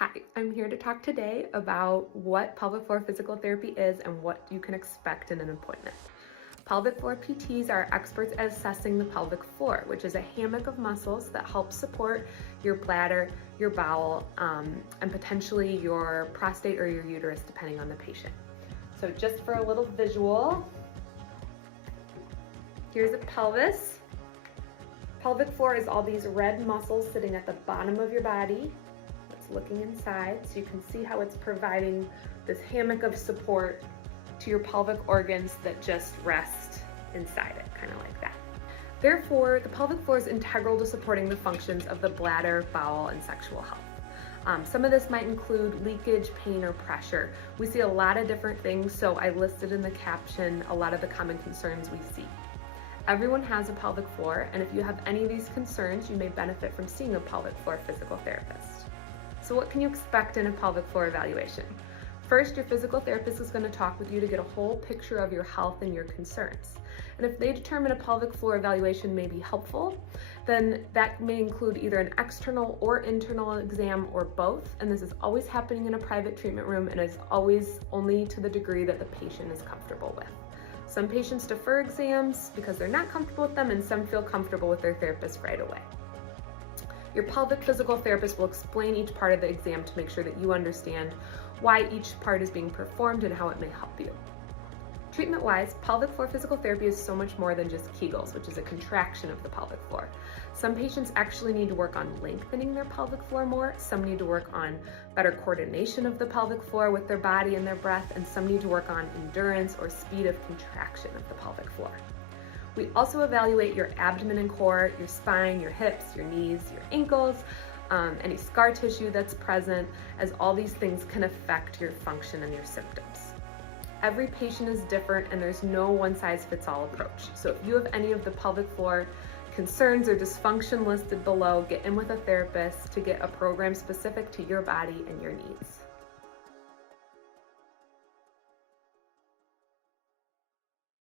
Hi, I'm here to talk today about what pelvic floor physical therapy is and what you can expect in an appointment. Pelvic floor PTs are experts at assessing the pelvic floor, which is a hammock of muscles that help support your bladder, your bowel, and potentially your prostate or your uterus, depending on the patient. So just for a little visual, here's a pelvis. Pelvic floor is all these red muscles sitting at the bottom of your body. Looking inside, so you can see how it's providing this hammock of support to your pelvic organs that just rest inside it, kind of like that. Therefore, the pelvic floor is integral to supporting the functions of the bladder, bowel, and sexual health. Some of this might include leakage, pain, or pressure. We see a lot of different things, so I listed in the caption a lot of the common concerns we see. Everyone has a pelvic floor, and if you have any of these concerns, you may benefit from seeing a pelvic floor physical therapist. So what can you expect in a pelvic floor evaluation? First, your physical therapist is going to talk with you to get a whole picture of your health and your concerns. And if they determine a pelvic floor evaluation may be helpful, then that may include either an external or internal exam or both. And this is always happening in a private treatment room and is always only to the degree that the patient is comfortable with. Some patients defer exams because they're not comfortable with them, and some feel comfortable with their therapist right away. Your pelvic physical therapist will explain each part of the exam to make sure that you understand why each part is being performed and how it may help you. Treatment-wise, pelvic floor physical therapy is so much more than just Kegels, which is a contraction of the pelvic floor. Some patients actually need to work on lengthening their pelvic floor more, some need to work on better coordination of the pelvic floor with their body and their breath, and some need to work on endurance or speed of contraction of the pelvic floor. We also evaluate your abdomen and core, your spine, your hips, your knees, your ankles, any scar tissue that's present, as all these things can affect your function and your symptoms. Every patient is different and there's no one-size-fits-all approach. So if you have any of the pelvic floor concerns or dysfunction listed below, get in with a therapist to get a program specific to your body and your needs.